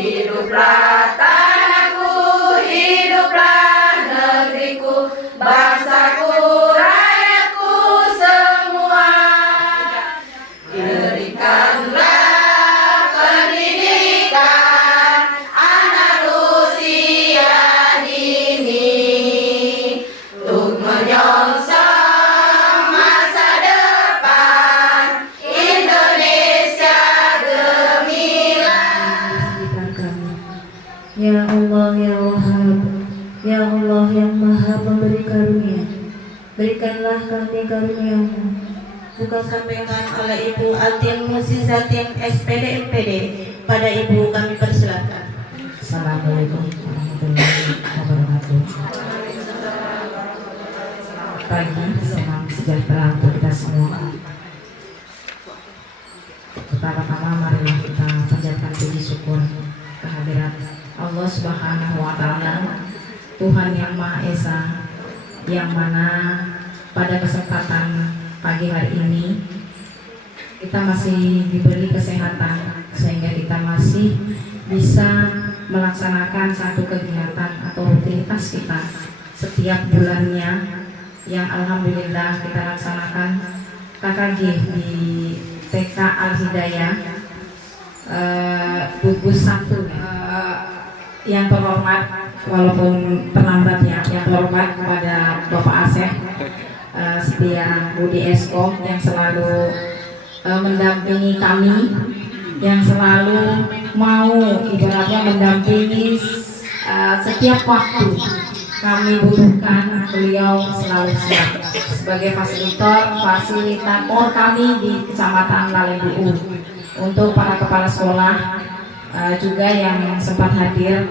Hiduplah tanahku, hiduplah negeriku, bangsaku, rakyatku semua. Berikanlah pendidikan anak usia dini untuk menyongsong masa depan Indonesia gemilang. Ya Allah, ya Wahhab, ya Allah yang Maha Pemberi Karunia, berikanlah kami karunia-Mu. Bukan sampaikan oleh Ibu Atin Musizatin SPD MPD. Pada Ibu kami persilakan. Assalamualaikum warahmatullahi wabarakatuh. Pagi, salam sejahtera untuk kita semua. Pertama-tama marilah kita panjatkan puji syukur kehadirat Allah Subhanahu wa Ta'ala, Tuhan yang Maha Esa, yang mana pada kesempatan pagi hari ini kita masih diberi kesehatan sehingga kita masih bisa melaksanakan satu kegiatan atau rutinitas kita setiap bulannya yang alhamdulillah kita laksanakan KKG di TK Al Hidayah gugus 1. Yang terhormat, walaupun terlambat ya, yang terhormat kepada Bapak Asep Setia Budi Esko yang selalu mendampingi kami, yang selalu mau ibaratnya mendampingi setiap waktu kami butuhkan. Beliau selalu siap sebagai fasilitator kami di Kecamatan Lalembu. Untuk para kepala sekolah juga yang sempat hadir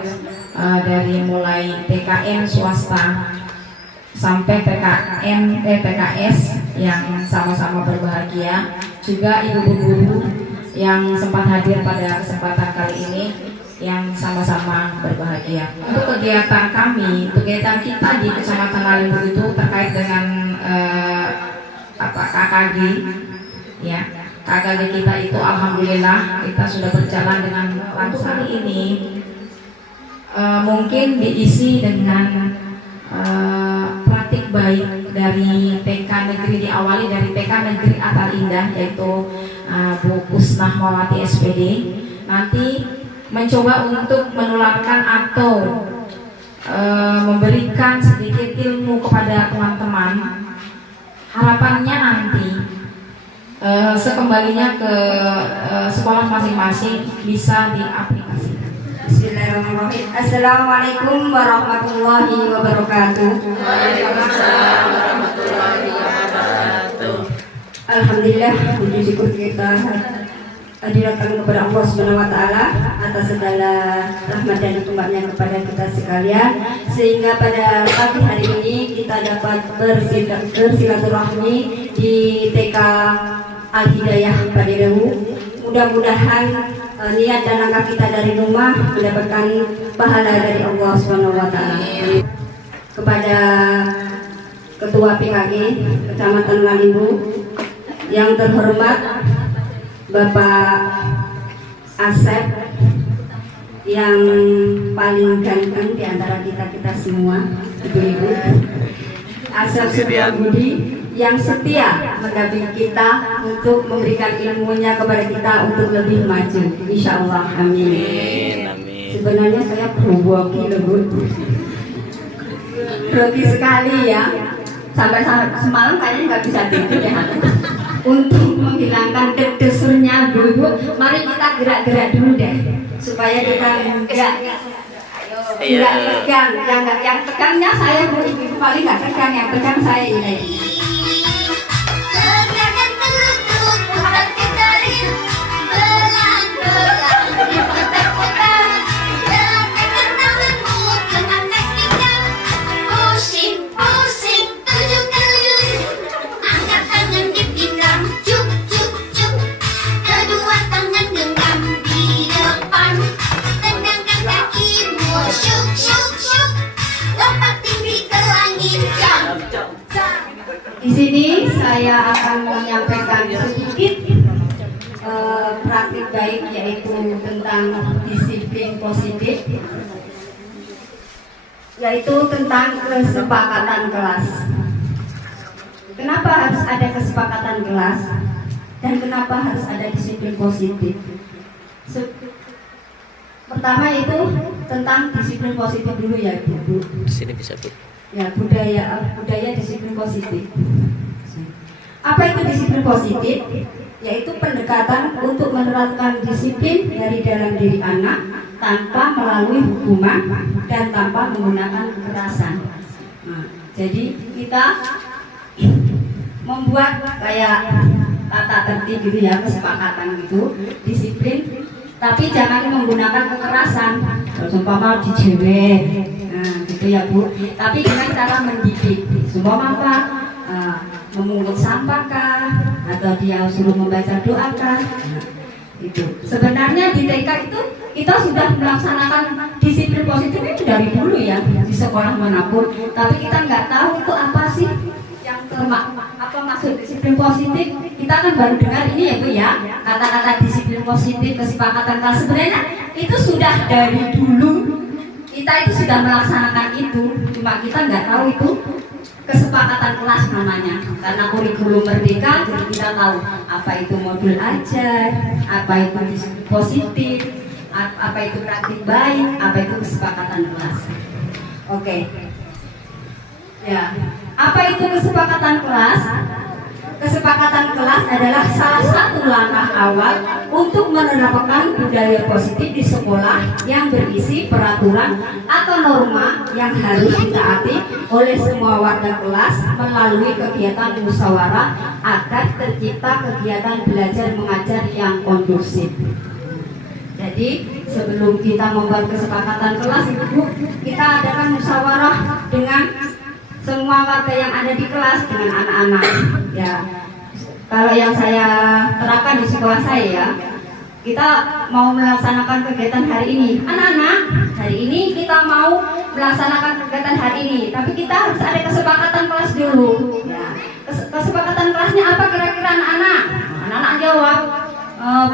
dari mulai TKN swasta sampai PKS yang sama-sama berbahagia, juga ibu guru yang sempat hadir pada kesempatan kali ini yang sama-sama berbahagia. Untuk kegiatan kami, kegiatan kita di Kecamatan Lalembu itu terkait dengan KKG ya. KKG kita itu alhamdulillah kita sudah berjalan dengan lancar. Kali ini mungkin diisi dengan praktik baik dari TK negeri, diawali dari TK negeri Atal Indah yaitu Bu Kusnah Mawati SPD, nanti mencoba untuk menularkan atau memberikan sedikit ilmu kepada teman-teman. Harapannya nanti sekembalinya ke sekolah masing-masing bisa diaplikasikan. Bismillahirrahmanirrahim. Assalamualaikum warahmatullahi wabarakatuh. Waalaikumsalam warahmatullahi wabarakatuh. Alhamdulillah, puji syukur kita hadiratkan kepada Allah Subhanahu wa Ta'ala atas segala rahmat dan nikmatnya kepada kita sekalian, sehingga pada pagi hari ini kita dapat bersilaturahmi di TK Al Hidayah Padirewu. Mudah-mudahan niat dan langkah kita dari rumah mendapatkan pahala dari Allah Subhanahu wa Ta'ala. Kepada Ketua PKG Kecamatan Lalembu yang terhormat Bapak Asep yang paling ganteng di antara kita semua, ibu-ibu, Asep Budi yang setia mendampingi kita untuk memberikan ilmunya kepada kita untuk lebih maju, insya Allah, amin. Sebenarnya saya grogi sekali ya, sampai semalam kayaknya nggak bisa tidur ya. Untuk menghilangkan desurnya ibu, mari kita gerak-gerak dulu deh supaya kita enggak tegang, yang tegangnya saya ibu paling nggak tegang, yang tegang saya ini. Di sini saya akan menyampaikan sedikit praktik baik, yaitu tentang disiplin disiplin positif, yaitu tentang kesepakatan kelas. Kenapa harus ada kesepakatan kelas dan kenapa harus ada disiplin positif? Pertama itu tentang disiplin positif dulu ya Bu. Sini bisa Bu. Ya, budaya disiplin positif. Apa itu disiplin positif? Yaitu pendekatan untuk menerapkan disiplin dari dalam diri anak tanpa melalui hukuman dan tanpa menggunakan kekerasan. Nah, jadi kita membuat kayak tata tertib gitu ya, kesepakatan gitu, disiplin, tapi jangan menggunakan kekerasan. Seumpama dijewek, nah gitu ya Bu. Tapi dengan cara mendidik. Seumpama apa? Memungut sampah kah, atau dia suruh membaca doa kah? Nah, itu sebenarnya di TK itu kita sudah melaksanakan disiplin positif itu dari dulu ya di sekolah manapun, tapi kita nggak tahu itu apa sih yang apa maksud disiplin positif. Kita kan baru dengar ini ya Bu ya, kata-kata disiplin positif, kesepakatan kelas. Sebenarnya itu sudah dari dulu kita itu sudah melaksanakan itu, cuma kita nggak tahu itu kesepakatan kelas namanya. Karena kurikulum merdeka, jadi kita tahu apa itu modul ajar, apa itu disiplin positif, apa itu praktik baik, apa itu kesepakatan kelas. Oke. Ya, apa itu kesepakatan kelas? Kesepakatan kelas adalah salah satu langkah awal untuk menerapkan budaya positif di sekolah yang berisi peraturan atau norma yang harus ditaati oleh semua warga kelas melalui kegiatan musyawarah agar tercipta kegiatan belajar mengajar yang kondusif. Jadi sebelum kita membuat kesepakatan kelas itu kita adakan musyawarah dengan semua warga yang ada di kelas, dengan anak-anak. Ya, kalau yang saya terapkan di sekolah saya ya, kita mau melaksanakan kegiatan hari ini. Anak-anak, hari ini kita mau melaksanakan kegiatan hari ini, tapi kita harus ada kesepakatan kelas dulu. Ya, kesepakatan kelasnya apa kira-kira anak-anak? Anak-anak jawab,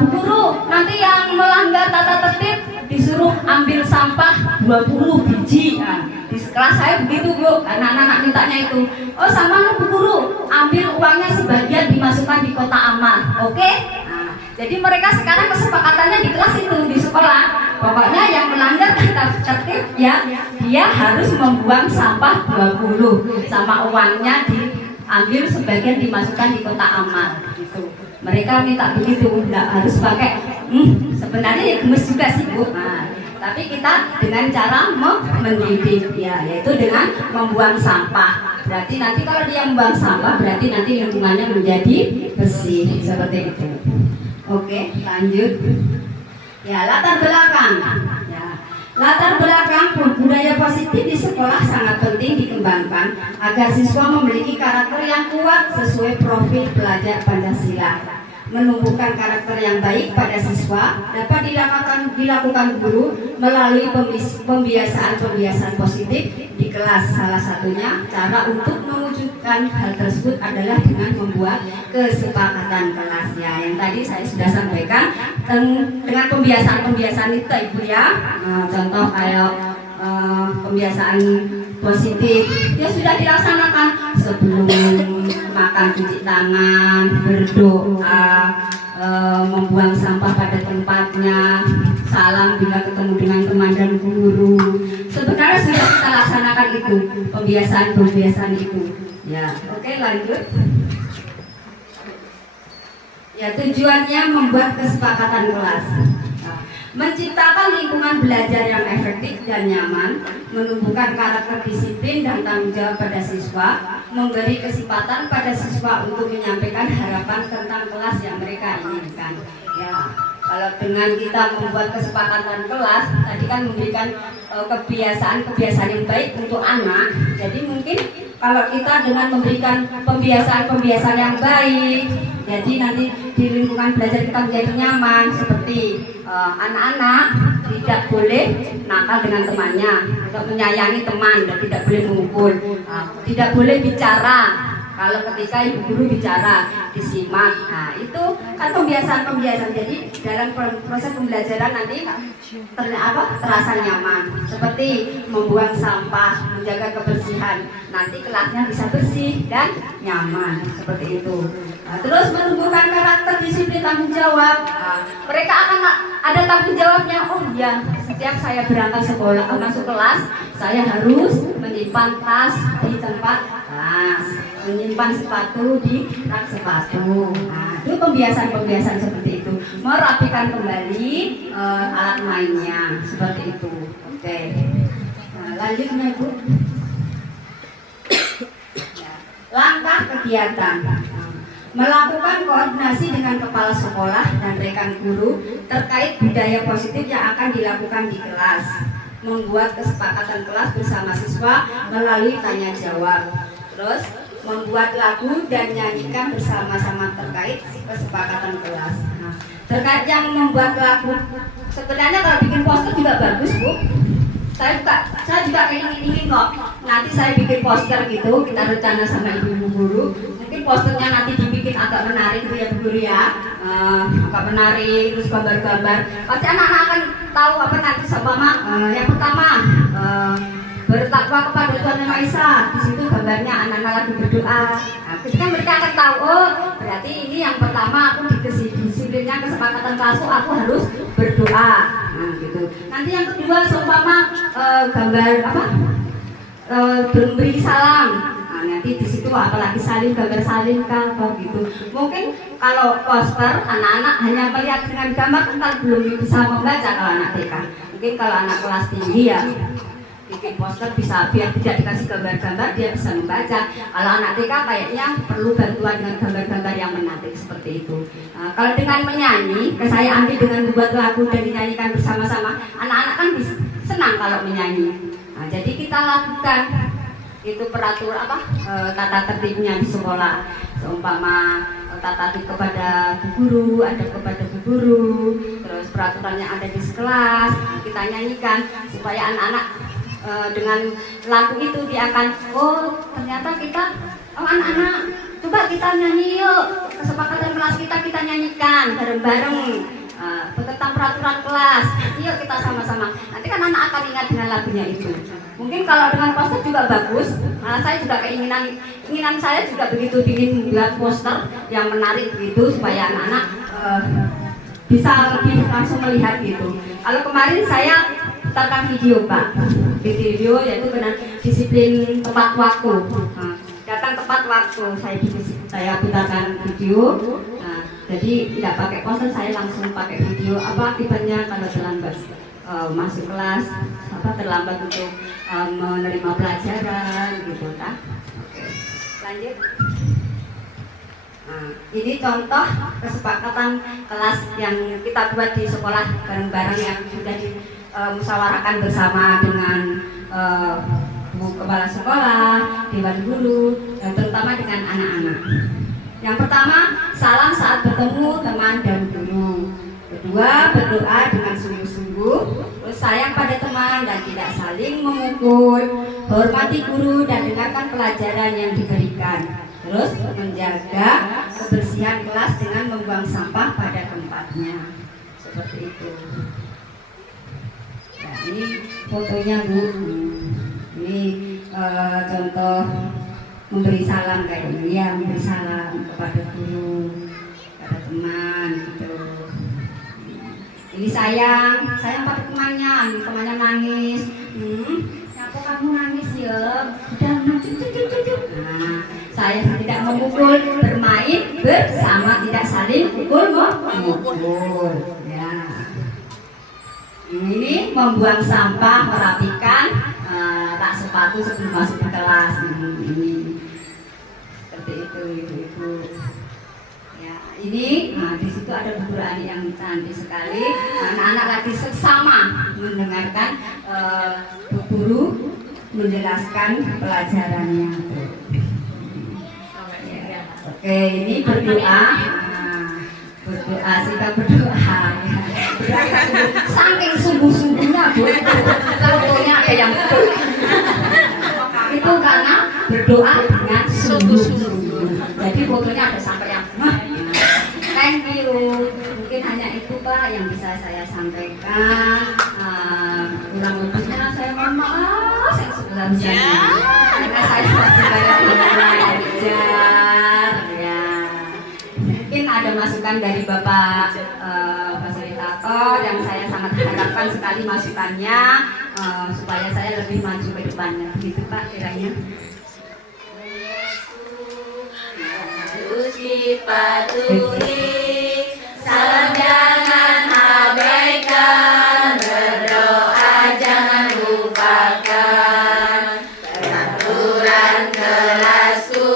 Bu Guru, nanti yang melanggar tata tertib disuruh ambil sampah 20 biji. Nah, di kelas saya begitu Bu, karena anak-anak mintanya itu. Oh sama Bu Guru, ambil uangnya sebagian dimasukkan di kotak amal. Oke? Nah, jadi mereka sekarang kesepakatannya di kelas itu, di sekolah. Pokoknya yang melanggar tata tertib ya, dia harus membuang sampah 20, sama uangnya diambil sebagian dimasukkan di kotak amal. Gitu. Mereka minta begitu, nggak harus pakai. Sebenarnya ya gemes juga sih Bu. Nah, tapi kita dengan cara mendidik ya, yaitu dengan membuang sampah. Berarti nanti kalau dia membuang sampah, berarti nanti lingkungannya menjadi bersih seperti itu. Oke, lanjut. Ya, latar belakang. Ya, latar belakang budaya positif di sekolah sangat penting dikembangkan agar siswa memiliki karakter yang kuat sesuai profil pelajar Pancasila. Menumbuhkan karakter yang baik pada siswa dapat dilakukan guru melalui pembiasaan positif di kelas. Salah satunya cara untuk mewujudkan hal tersebut adalah dengan membuat kesepakatan kelas. Ya, yang tadi saya sudah sampaikan dengan pembiasaan itu Ibu ya. Contoh kayak pembiasaan positif ya sudah dilaksanakan sebelum makan cuci tangan, berdoa, membuang sampah pada tempatnya, salam bila ketemu dengan teman dan guru. Sebenarnya sudah kita laksanakan itu, pembiasaan itu. Ya, oke lanjut. Ya, tujuannya membuat kesepakatan kelas. Menciptakan lingkungan belajar yang efektif dan nyaman, menumbuhkan karakter disiplin dan tanggung jawab pada siswa, memberi kesempatan pada siswa untuk menyampaikan harapan tentang kelas yang mereka inginkan. Ya, kalau dengan kita membuat kesepakatan kelas, tadi kan memberikan kebiasaan yang baik untuk anak. Jadi mungkin kalau kita dengan memberikan pembiasaan yang baik, jadi nanti di lingkungan belajar kita menjadi nyaman. Seperti anak-anak tidak boleh nakal dengan temannya, atau menyayangi teman dan tidak boleh memukul, tidak boleh bicara Kalau ketika ibu guru bicara disimak, nah itu kan pembiasaan. Jadi dalam proses pembelajaran nanti terasa nyaman. Seperti membuang sampah, menjaga kebersihan. Nanti kelasnya bisa bersih dan nyaman seperti itu. Nah, terus menumbuhkan karakter, disiplin, tanggung jawab. Nah, mereka akan ada tanggung jawabnya. Oh iya, setiap saya berangkat sekolah, masuk kelas, saya harus menyimpan tas di tempat tas, menyimpan sepatu di rak sepatu. Nah, itu pembiasaan seperti itu. Merapikan kembali alat mainnya seperti itu. Oke. Nah, lanjutnya Bu. Langkah kegiatan. Melakukan koordinasi dengan kepala sekolah dan rekan guru terkait budaya positif yang akan dilakukan di kelas. Membuat kesepakatan kelas bersama siswa melalui tanya jawab. Terus membuat lagu dan nyanyikan bersama-sama terkait kesepakatan kelas. Nah, terkait yang membuat lagu, sebenarnya kalau bikin poster juga bagus Bu. Saya juga ingin kok. Nanti saya bikin poster gitu, kita rencana sama ibu guru. Mungkin posternya nanti dibikin agak menarik Bu ya Bu guru ya. Agak menarik, terus gambar-gambar. Pasti anak-anak akan tahu apa nanti sama yang pertama bertakwa kepada Tuhan Yang Maha Esa. Di situ gambarnya anak-anak lagi berdoa. Nah, ketika mereka akan tahu, oh berarti ini yang pertama aku disiplinnya kesepakatan kelas aku harus berdoa. Nah, gitu. Nanti yang kedua seumpama gambar apa? Memberi salam. Nah, nanti di situ apalagi salin, gambar salin kan apa gitu. Mungkin kalau poster anak-anak hanya melihat dengan gambar kan belum bisa membaca kalau anak TK. Mungkin kalau anak kelas tinggi ya bikin poster bisa biar tidak dikasih gambar-gambar dia bisa membaca. Kalau anak TK kayaknya perlu bantuan dengan gambar-gambar yang menarik seperti itu. Nah, kalau dengan menyanyi, saya ambil dengan membuat lagu dan dinyanyikan bersama-sama, anak-anak kan bisa senang kalau menyanyi. Nah, jadi kita lakukan itu peraturan tata tertibnya di sekolah. Seumpama tata tertib kepada bu guru, ada kepada bu guru, terus peraturannya ada di kelas, kita nyanyikan supaya anak-anak dengan lagu itu dia akan ternyata kita anak-anak coba kita nyanyi yuk, kesepakatan kelas kita nyanyikan bareng-bareng tentang peraturan kelas, yuk kita sama-sama. Nanti kan anak akan ingat dengan lagunya itu. Mungkin kalau dengan poster juga bagus. Saya juga keinginan saya juga begitu, ingin membuat poster yang menarik gitu supaya anak-anak bisa lebih langsung melihat gitu. Kalau kemarin saya putarkan video Pak, video yaitu benar disiplin tepat waktu. Nah, datang tepat waktu saya putarkan video. Nah, jadi tidak pakai poster, saya langsung pakai video. Apa akibatnya kalau terlambat masuk kelas, terlambat untuk menerima pelajaran gitu kan? Oke, lanjut. Nah, ini contoh kesepakatan kelas yang kita buat di sekolah bareng-bareng yang sudah musyawarahkan bersama dengan kepala sekolah, dewan guru, dan terutama dengan anak-anak. Yang pertama, salam saat bertemu teman dan guru. Kedua, berdoa dengan sungguh-sungguh. Terus sayang pada teman dan tidak saling memukul. Hormati guru dan dengarkan pelajaran yang diberikan. Terus menjaga kebersihan kelas dengan membuang sampah pada tempatnya. Seperti itu. Nah, ini fotonya Bu. Ini contoh memberi salam kayak ini ya, memberi salam kepada guru, kepada teman gitu. Ini sayang pada temannya nangis. Kenapa kamu nangis ya? Udah cucuk. Nah, saya tidak memukul, bermain bersama, tidak saling memukul. Ya. Ini membuang sampah, merapikan rak sepatu sebelum masuk ke kelas. Ini seperti itu ibu-ibu. Ya, ini di situ ada Bu Ani yang cantik sekali. Anak-anak lagi seksama mendengarkan Bu Guru menjelaskan pelajarannya. Oke, ini berdoa. Berdoa, kita berdoa. Saking sungguh-sungguhnya Bu, fotonya ada yang itu karena berdoa dengan sungguh-sungguh. saya sampaikan. Kurang lebihnya saya mohon maaf yang sebesar-besarnya karena saya masih banyak belajar. Ya, mungkin ada masukan dari Bapak fasilitator yang saya sangat harapkan sekali masukannya supaya saya lebih maju ke depannya. Begitu Pak kiranya. Harus dipatuhi, salam jangan abaikan, berdoa jangan lupakan, peraturan kelasku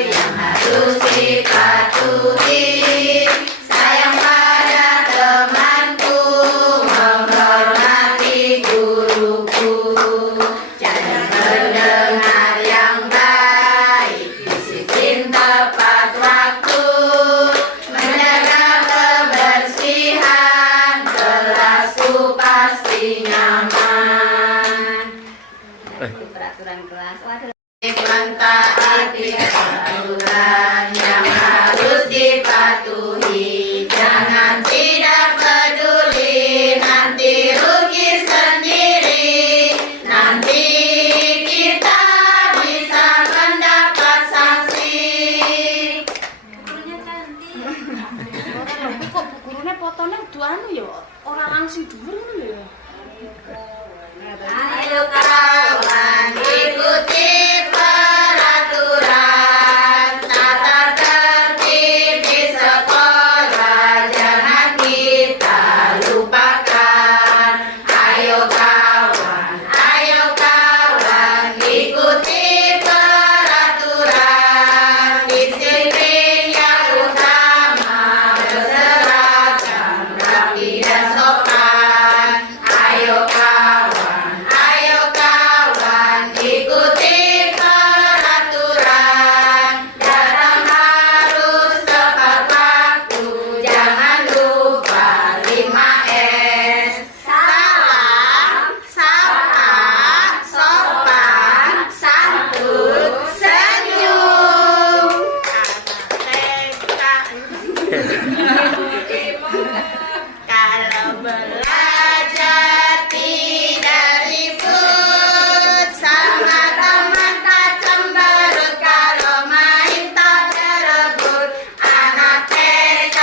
yang harus dipatuhi, sayang pada temanku, menghormati guruku, jangan mendengar yang baik, disiplin tepat waktu, menjaga kebersihan, kelasku pasti nyaman. Itu peraturan kelas. Waduh. Mentaati peraturan yang harus dipatuhi, jangan tidak peduli, nanti rugi sendiri, nanti kita bisa mendapat sanksi. Gurunya cantik. Kok gurunya fotonya udah anu ya, orang langsung dulu ya. Ayo kawan, ikuti peraturan, tata tertib di sekolah, jangan kita lupakan. Ayo kawan, ikuti peraturan, disiplin yang utama, berseragam rapi dan sopan. Ayo kawan, ikuti peraturan, datang harus tepat waktu, jangan lupa 5S. Salam, sapa, sopan, santun, senyum. Kalau belajar tidak ribut, sama teman tak cemberut, kalau main tak berebut, anak TK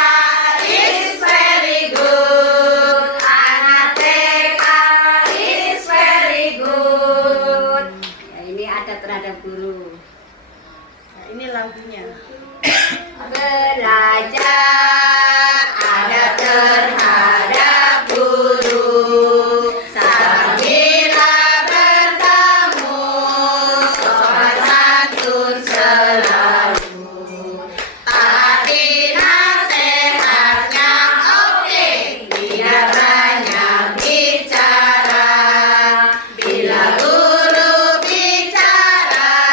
is very good, anak TK is very good. Ya, ini ada terhadap guru. Ini lagunya. Belajar ada terhadap guru, apabila bertemu sopan santun selalu, taati nasihatnya oke, tidak banyak bicara, bila guru bicara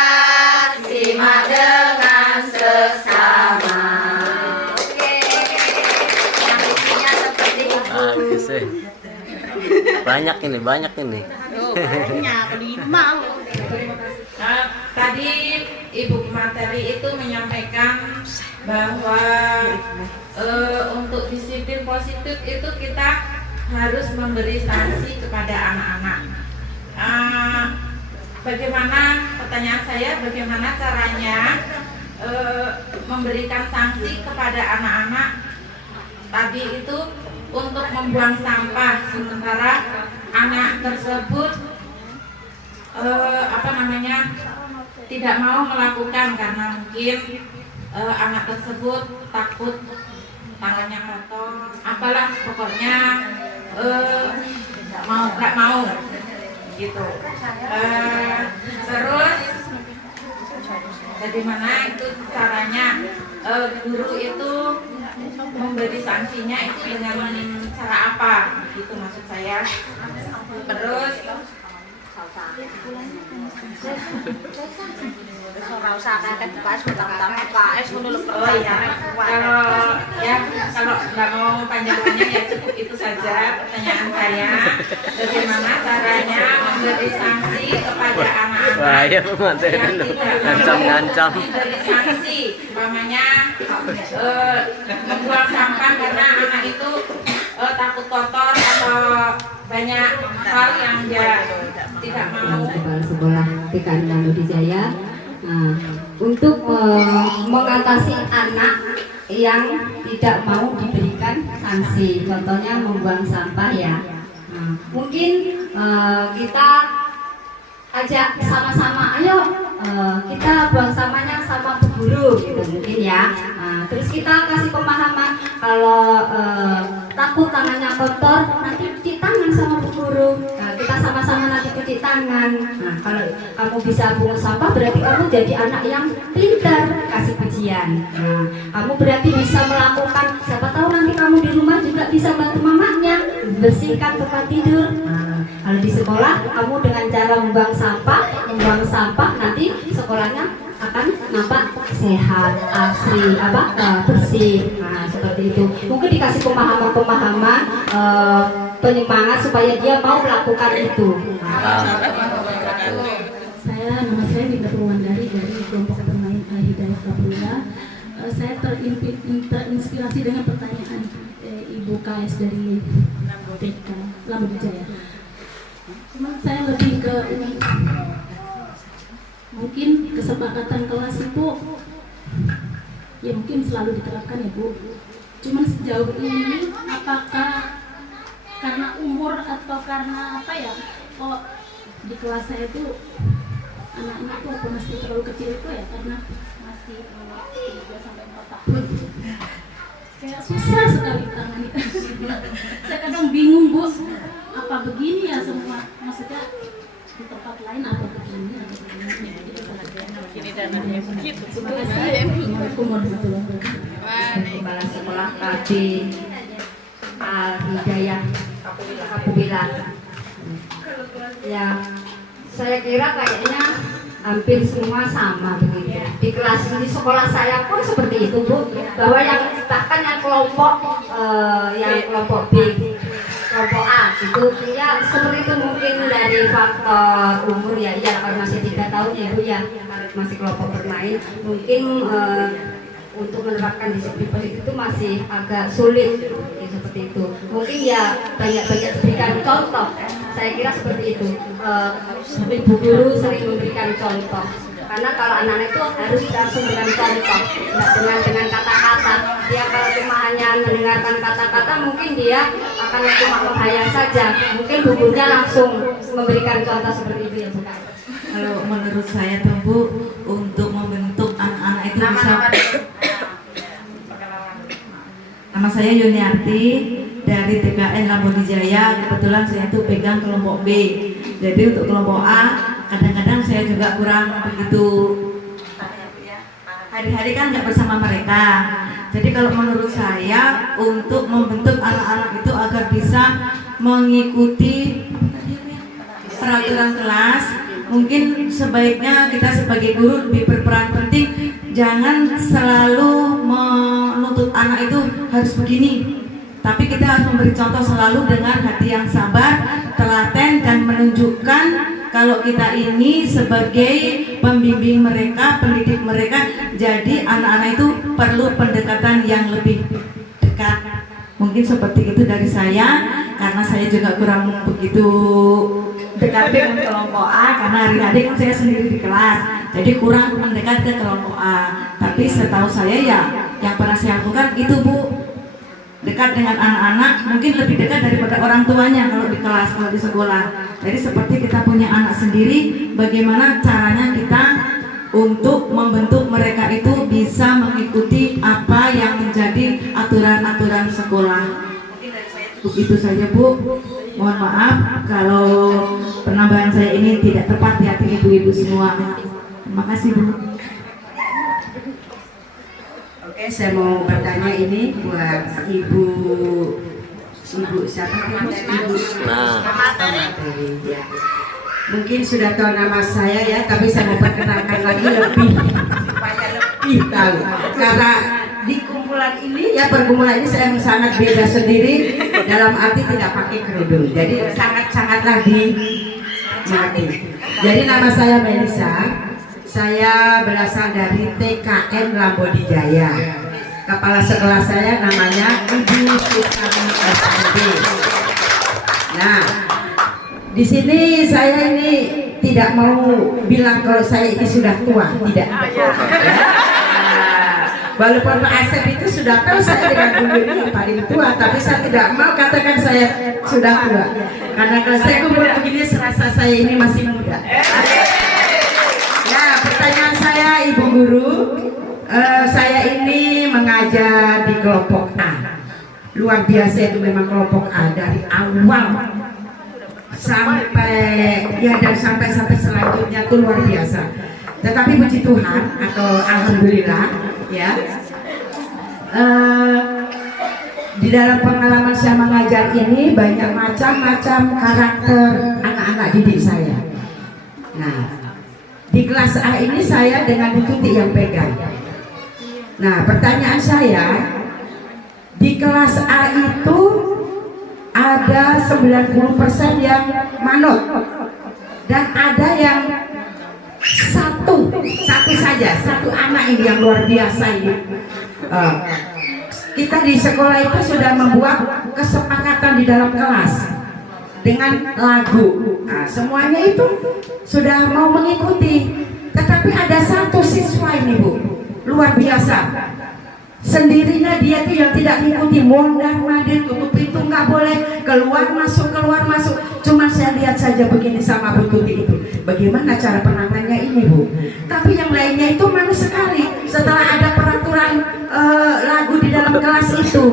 simak dengan seksama. Bagus sih. Banyak ini. Banyak 5 loh. Tadi Ibu materi itu menyampaikan bahwa untuk disiplin positif itu kita harus memberi sanksi kepada anak-anak. Bagaimana, pertanyaan saya, bagaimana caranya memberikan sanksi kepada anak-anak tadi itu untuk membuang sampah, sementara anak tersebut tidak mau melakukan karena mungkin anak tersebut takut tangannya kotor, apalah pokoknya nggak mau gitu. Terus bagaimana itu caranya guru itu memberi sanksinya itu dengan cara apa gitu maksud saya. Terus kalau nggak mau panjang-panjang ya cukup itu saja pertanyaan saya. Bagaimana caranya memberi sanksi kepada anak-anak Bahaya yang materi tidak ngancam-ngancam. memberi sanksi, umpamanya membuang sampah karena anak itu takut kotor atau banyak hal yang dia tidak mau. Kepala sekolah TKN Lambodijaya untuk mengatasi anak yang tidak mau diberikan sanksi, contohnya membuang sampah ya. Mungkin kita ajak sama-sama, ayo kita buang sampahnya sama Bu Guru gitu mungkin ya. Terus kita kasih pemahaman kalau takut tangannya kotor, nanti cuci tangan sama Bu Guru. Kita sama-sama nanti cuci tangan. Kalau kamu bisa buang sampah berarti kamu jadi anak yang pintar, kasih pujian. Kamu berarti bisa melakukan, siapa tahu nanti kamu di rumah juga bisa bantu mamanya bersihkan tempat tidur. Kalau di sekolah kamu dengan cara membuang sampah nanti sekolahnya akan nampak sehat, asri, bersih. Seperti itu. Mungkin dikasih pemahaman, penyemangat supaya dia mau melakukan itu. Nama saya Dinda Purwandari dari kelompok bermain Hidayah Kapula. Saya terinspirasi dengan pertanyaan Ibu KS dari TK Lambodijaya. Cuman saya lebih ke mungkin kesepakatan kelas itu ya mungkin selalu diterapkan ya Bu. Cuman sejauh ini apakah karena umur atau karena apa ya, kok di kelas saya itu anak-anak tuh apa masih terlalu kecil itu ya, karena masih 3 sampai 4 tahun kayak susah sekali tangannya. Saya kadang bingung Bu, apa begini ya semua, maksudnya di tempat lain apa begini atau begini gitu begini dan begitu. Terima kasih. Assalamualaikum warahmatullahi wabarakatuh. Kepala sekolah KB Hidayah Kapula. Ya, saya kira kayaknya hampir semua sama begitu. Di kelas di sekolah saya pun seperti itu Bu, bahwa yang bahkan yang kelompok B, kelompok A itu ya seperti itu, mungkin dari faktor umur ya, kalau masih 3 tahun ya Bu ya, masih kelompok bermain, mungkin untuk menerapkan disiplin positif itu masih agak sulit ya, seperti itu. Mungkin ya banyak berikan contoh. Saya kira seperti itu. Ibu guru sering memberikan contoh. Karena kalau anak-anak itu harus langsung dengan contoh, tidak dengan kata-kata. Dia kalau cuma hanya mendengarkan kata-kata, mungkin dia akan cuma menghayal saja. Mungkin gurunya langsung memberikan contoh seperti itu ya Bu. Kalau menurut saya tuh Bu, untuk membentuk anak-anak itu bisa. Nama saya Yuniarti dari TKN Lambodijaya. Kebetulan saya tuh pegang kelompok B. Jadi untuk kelompok A kadang-kadang saya juga kurang begitu, hari-hari kan nggak bersama mereka. Jadi kalau menurut saya untuk membentuk anak-anak itu agar bisa mengikuti peraturan kelas, mungkin sebaiknya kita sebagai guru lebih berperan penting. Jangan selalu menuntut anak itu harus begini, tapi kita harus memberi contoh selalu dengan hati yang sabar, telaten, dan menunjukkan kalau kita ini sebagai pembimbing mereka, pendidik mereka. Jadi anak-anak itu perlu pendekatan yang lebih dekat. Mungkin seperti itu dari saya, karena saya juga kurang begitu dekat dengan kelompok A, karena hari-hari kan saya sendiri di kelas, jadi kurang mendekat ke kelompok A. Tapi setahu saya ya, yang pernah saya lakukan itu Bu, dekat dengan anak-anak, mungkin lebih dekat daripada orang tuanya kalau di kelas, kalau di sekolah. Jadi seperti kita punya anak sendiri, bagaimana caranya kita untuk membentuk mereka itu bisa mengikuti apa yang menjadi aturan-aturan sekolah. Begitu saja Bu. Mohon maaf kalau penambahan saya ini tidak tepat di hati ibu-ibu semua. Terima kasih Bu. Oke, saya mau bertanya ini buat ibu siapa? Ibu ya. Mungkin sudah tahu nama saya ya, tapi saya mau perkenalkan lagi lebih supaya lebih tahu. Karena di kumpulan ini ya, pergumulan ini saya sangat beda sendiri dalam arti tidak pakai kerudung. Jadi sangat-sangatlah dimengerti. Jadi nama saya Melisa. Saya berasal dari TKN Lambodijaya. kepala sekolah saya namanya Ibu Sukarni SMD. Nah, di sini saya ini tidak mau bilang kalau saya ini sudah tua, tidak. Walaupun Pak Asep itu sudah tahu saya dengan bulu ini yang paling tua, tapi saya tidak mau katakan saya sudah tua. Karena kalau saya umur begini serasa saya ini masih muda. Nah, pertanyaan saya Ibu Guru, saya ini mengajar di kelompok A. Luar biasa itu memang kelompok A dari awal sampai sampai selanjutnya itu luar biasa. Tetapi puji Tuhan atau alhamdulillah ya, di dalam pengalaman saya mengajar ini banyak macam-macam karakter anak-anak didik saya. Nah, di kelas A ini saya dengan Bu Tuti yang pegang. Nah, pertanyaan saya, di kelas A itu ada 90% yang manut dan ada yang satu saja, satu anak ini yang luar biasa ini. Kita di sekolah itu sudah membuat kesepakatan di dalam kelas dengan lagu. Nah, semuanya itu sudah mau mengikuti, tetapi ada satu siswa ini Bu, luar biasa. Sendirinya dia tuh yang tidak mengikuti, mondar-mandir, tutup pintu nggak boleh, keluar masuk. Cuma saya lihat saja begini sama Bu Tuti itu, bagaimana cara penanganannya ini Bu. Tapi yang lainnya itu manis sekali. Setelah ada peraturan lagu di dalam kelas itu,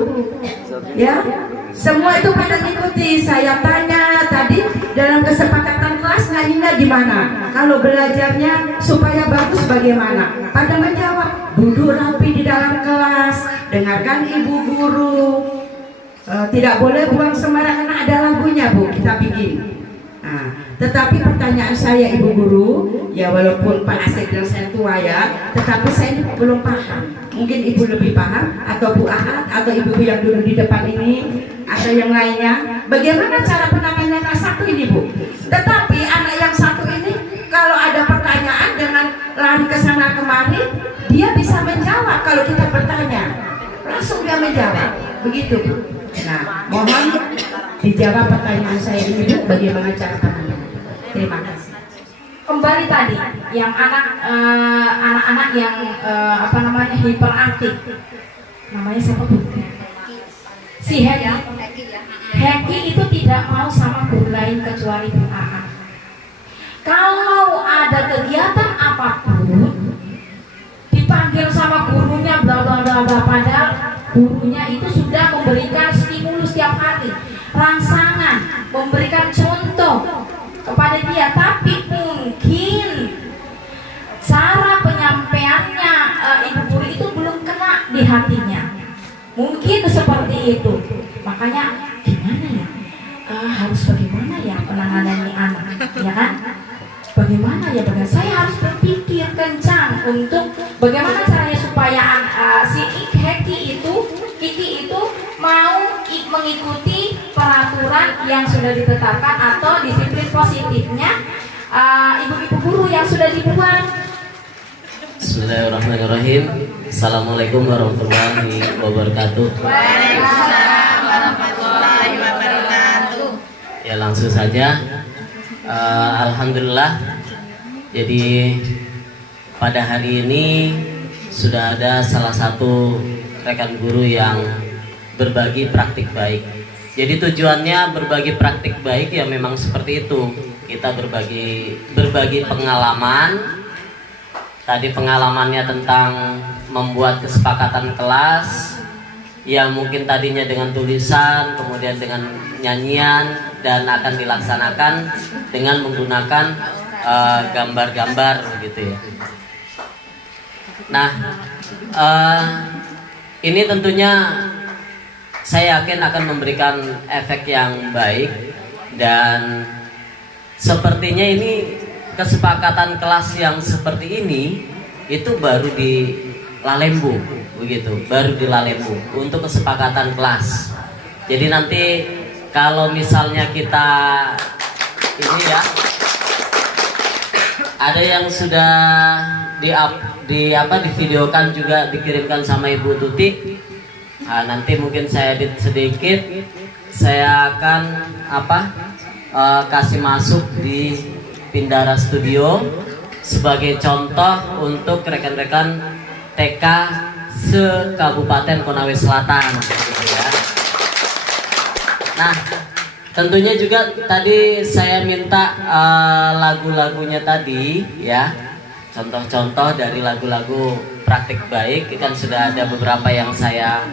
ya, semua itu pada mengikuti. Saya tanya tadi dalam kesepakatan kelas nyanyinya gimana? Kalau belajarnya supaya bagus bagaimana? Pada menjawab, duduk rapi di dalam kelas, dengarkan ibu guru, tidak boleh buang sembarangan, ada lagunya Bu, kita bikin. Nah, tetapi pertanyaan saya Ibu Guru, ya walaupun Pak Asep bilang saya tua ya, tetapi saya ini belum paham. Mungkin Ibu lebih paham, atau Bu Ahat, atau Ibu yang dulu di depan ini, atau yang lainnya. Bagaimana cara penanganannya anak satu ini Bu? Tetapi anak yang satu ini, kalau ada pertanyaan dengan lari ke sana kemari, dia bisa menjawab. Kalau kita bertanya, langsung dia menjawab. Begitu Bu. Nah, mohon dijawab pertanyaan saya ini Bu, bagaimana cara penanganannya. Terima kasih. Kembali tadi yang anak-anak yang hiperaktif, namanya siapa Bu? Si Heki itu tidak mau sama guru lain kecuali Bu Aha. Kalau ada kegiatan apapun dipanggil sama gurunya bla bla bla bla, padahal gurunya itu sudah memberikan stimulus setiap hari, rangsangan, memberikan contoh kepada dia, tapi mungkin cara penyampaiannya Ibu Guru itu belum kena di hatinya, mungkin seperti itu. Makanya gimana ya, harus bagaimana ya penanganannya anak, ya kan? Bagaimana ya, saya harus berpikir kencang untuk bagaimana caranya supaya si Kiki itu mau mengikuti peraturan yang sudah ditetapkan atau disiplin positifnya ibu-ibu guru yang sudah dibuat. Bismillahirrahmanirrahim. Assalamualaikum warahmatullahi wabarakatuh. Waalaikumsalam warahmatullahi wabarakatuh. Ya, langsung saja. Alhamdulillah. Jadi pada hari ini sudah ada salah satu rekan guru yang berbagi praktik baik. Jadi tujuannya berbagi praktik baik ya memang seperti itu. Kita berbagi pengalaman. Tadi pengalamannya tentang membuat kesepakatan kelas yang mungkin tadinya dengan tulisan, kemudian dengan nyanyian, dan akan dilaksanakan dengan menggunakan gambar-gambar gitu ya. Nah, ini tentunya saya yakin akan memberikan efek yang baik, dan sepertinya ini kesepakatan kelas yang seperti ini itu baru di Lalembu, begitu, baru di Lalembu untuk kesepakatan kelas. Jadi nanti kalau misalnya kita ini ya, ada yang sudah divideokan juga, dikirimkan sama Ibu Tuti. Nanti mungkin saya edit sedikit, saya akan kasih masuk di Pindara Studio sebagai contoh untuk rekan-rekan TK se-Kabupaten Konawe Selatan, gitu ya. Nah, tentunya juga tadi saya minta lagu-lagunya tadi ya, contoh-contoh dari lagu-lagu praktik baik, kan sudah ada beberapa yang saya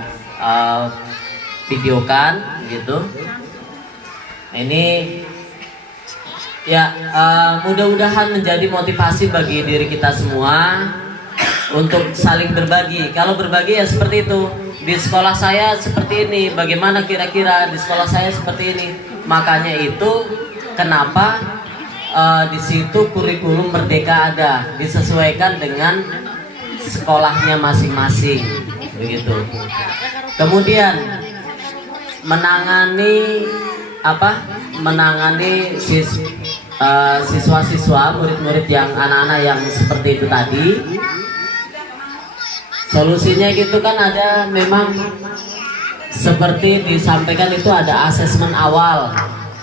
videokan gitu. Ini ya mudah-mudahan menjadi motivasi bagi diri kita semua untuk saling berbagi. Kalau berbagi ya seperti itu. Di sekolah saya seperti ini, bagaimana kira-kira di sekolah saya seperti ini. Makanya itu kenapa di situ kurikulum Merdeka ada, disesuaikan dengan sekolahnya masing-masing, begitu. Kemudian menangani siswa-siswa, murid-murid yang anak-anak yang seperti itu tadi. Solusinya gitu kan ada, memang seperti disampaikan itu ada asesmen awal.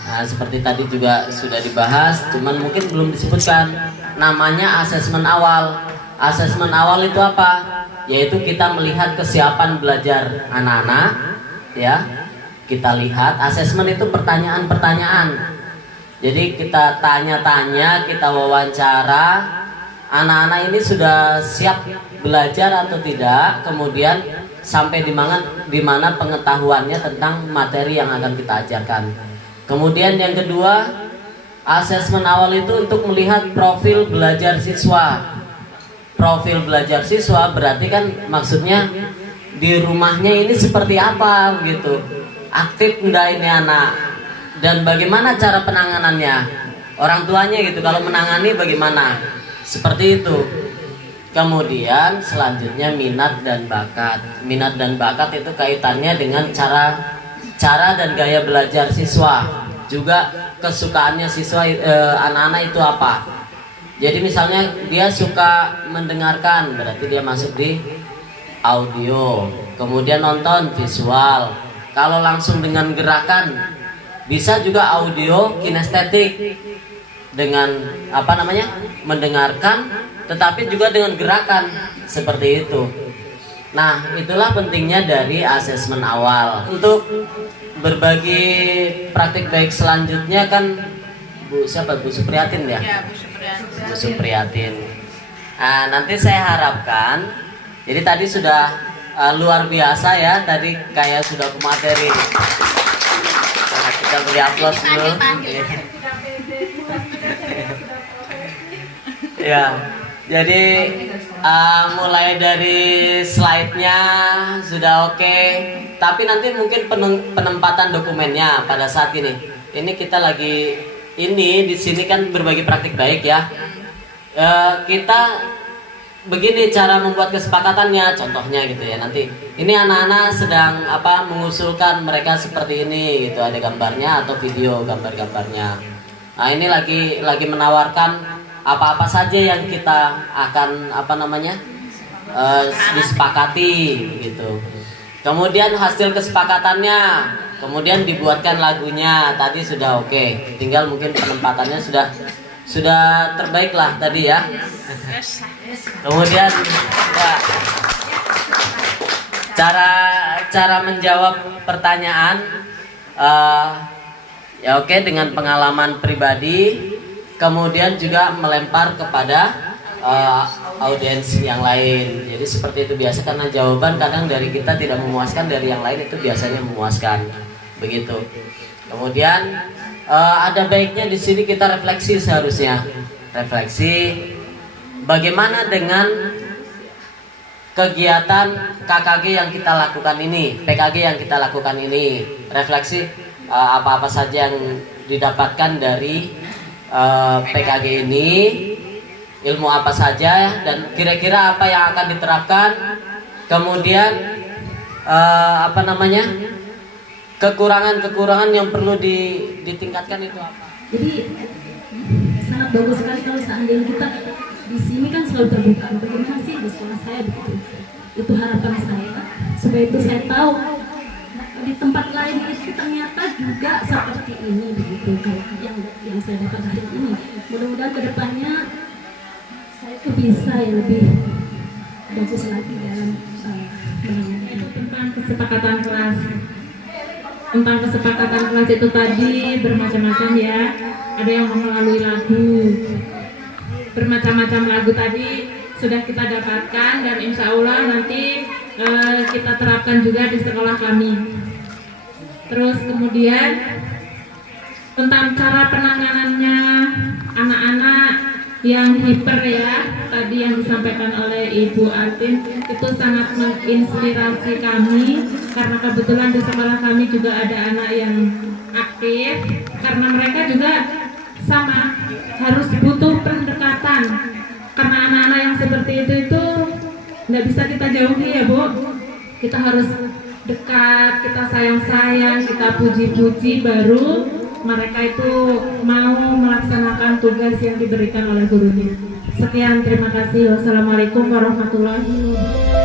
Nah, seperti tadi juga sudah dibahas, cuman mungkin belum disebutkan namanya asesmen awal. Asesmen awal itu apa? Yaitu kita melihat kesiapan belajar anak-anak, ya. Kita lihat asesmen itu pertanyaan-pertanyaan. Jadi kita tanya-tanya, kita wawancara anak-anak ini sudah siap belajar atau tidak, kemudian sampai di mana pengetahuannya tentang materi yang akan kita ajarkan. Kemudian yang kedua, asesmen awal itu untuk melihat profil belajar siswa. Profil belajar siswa berarti kan maksudnya di rumahnya ini seperti apa gitu. Aktif enggak ini anak, dan bagaimana cara penanganannya, orang tuanya gitu, kalau menangani bagaimana, seperti itu. Kemudian selanjutnya minat dan bakat. Minat dan bakat itu kaitannya dengan cara dan gaya belajar siswa, juga kesukaannya siswa, anak-anak itu apa. Jadi misalnya dia suka mendengarkan, berarti dia masuk di audio. Kemudian nonton visual. Kalau langsung dengan gerakan, bisa juga audio kinestetik, dengan mendengarkan tetapi juga dengan gerakan, seperti itu. Nah, itulah pentingnya dari asesmen awal. Untuk berbagi praktik baik selanjutnya kan Bu Supriyatin ya? Ya, Bu Supriyatin. Bu Supriyatin. Nah, nanti saya harapkan, jadi tadi sudah luar biasa ya, tadi kayak sudah ke materi. Nah, kita beri aplaus dulu. Ya. Jadi mulai dari slide-nya sudah oke, tapi nanti mungkin penempatan dokumennya pada saat ini. Ini kita lagi di sini kan berbagi praktik baik ya. Kita begini cara membuat kesepakatannya, contohnya gitu ya. Nanti ini anak-anak sedang mengusulkan mereka seperti ini gitu, ada gambarnya atau video gambar-gambarnya. Nah, ini lagi menawarkan apa-apa saja yang kita akan disepakati gitu. Kemudian hasil kesepakatannya, kemudian dibuatkan lagunya, tadi sudah oke. Tinggal mungkin penempatannya sudah terbaik lah tadi ya. Kemudian ya, cara menjawab pertanyaan ya oke, dengan pengalaman pribadi. Kemudian juga melempar kepada audiens yang lain. Jadi seperti itu biasa, karena jawaban kadang dari kita tidak memuaskan, dari yang lain itu biasanya memuaskan. Begitu. Kemudian ada baiknya di sini kita refleksi, seharusnya refleksi bagaimana dengan kegiatan KKG yang kita lakukan ini, PKG yang kita lakukan ini. Refleksi apa-apa saja yang didapatkan dari PKG ini, ilmu apa saja, dan kira-kira apa yang akan diterapkan. Kemudian kekurangan-kekurangan yang perlu ditingkatkan itu apa. Jadi sangat bagus sekali kalau seandainya kita di sini kan selalu terbuka, bagaimana sih di sekolah saya begitu. Itu harapan saya, supaya itu saya tahu di tempat lain itu ternyata juga seperti ini begitu, kayak yang saya dapat hari ini. Mudah-mudahan kedepannya saya itu bisa yang lebih bagus lagi dalam menangani tentang kesepakatan kelas. Tentang kesepakatan kelas itu tadi bermacam-macam ya. Ada yang melalui lagu, bermacam-macam lagu tadi sudah kita dapatkan dan insya Allah nanti kita terapkan juga di sekolah kami. Terus kemudian tentang cara penanganannya anak-anak yang hiper ya, tadi yang disampaikan oleh Ibu Artin itu sangat menginspirasi kami, karena kebetulan di sekolah kami juga ada anak yang aktif, karena mereka juga sama harus butuh pendekatan, karena anak-anak yang seperti itu nggak bisa kita jauhi ya Bu, kita harus dekat, kita sayang-sayang, kita puji-puji, baru mereka itu mau melaksanakan tugas yang diberikan oleh gurunya. Sekian, terima kasih. Wassalamualaikum warahmatullahi wabarakatuh.